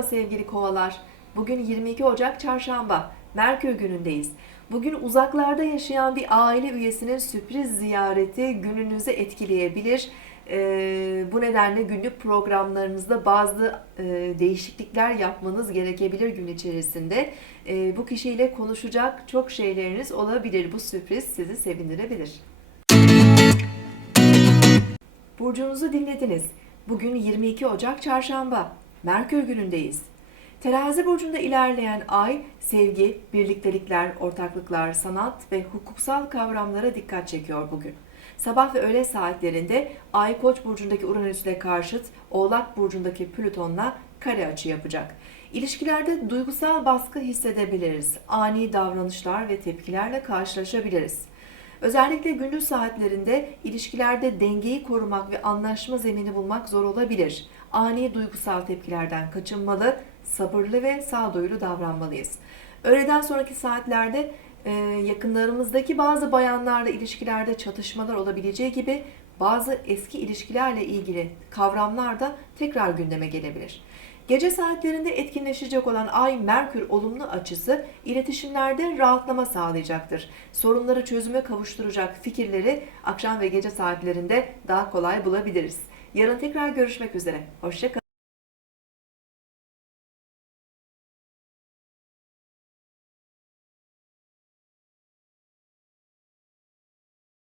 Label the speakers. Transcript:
Speaker 1: Merhaba sevgili kovalar. Bugün 22 Ocak Çarşamba. Merkür günündeyiz. Bugün uzaklarda yaşayan bir aile üyesinin sürpriz ziyareti gününüzü etkileyebilir. Ee, bu nedenle günlük programlarınızda bazı e, değişiklikler yapmanız gerekebilir gün içerisinde. Ee, bu kişiyle konuşacak çok şeyleriniz olabilir. Bu sürpriz sizi sevindirebilir. Burcunuzu dinlediniz. Bugün 22 Ocak Çarşamba. Merkür günündeyiz. Terazi burcunda ilerleyen ay sevgi, birliktelikler, ortaklıklar, sanat ve hukuksal kavramlara dikkat çekiyor bugün. Sabah ve öğle saatlerinde Ay Koç burcundaki Uranüs'le karşıt, Oğlak burcundaki Plüton'la kare açı yapacak. İlişkilerde duygusal baskı hissedebiliriz. Ani davranışlar ve tepkilerle karşılaşabiliriz. Özellikle gündüz saatlerinde ilişkilerde dengeyi korumak ve anlaşma zemini bulmak zor olabilir. Ani duygusal tepkilerden kaçınmalı, sabırlı ve sağduyulu davranmalıyız. Öğleden sonraki saatlerde e, yakınlarımızdaki bazı bayanlarla ilişkilerde çatışmalar olabileceği gibi bazı eski ilişkilerle ilgili kavramlar da tekrar gündeme gelebilir. Gece saatlerinde etkinleşecek olan Ay Merkür olumlu açısı iletişimlerde rahatlama sağlayacaktır. Sorunları çözüme kavuşturacak fikirleri akşam ve gece saatlerinde daha kolay bulabiliriz. Yarın tekrar görüşmek üzere. Hoşçakalın.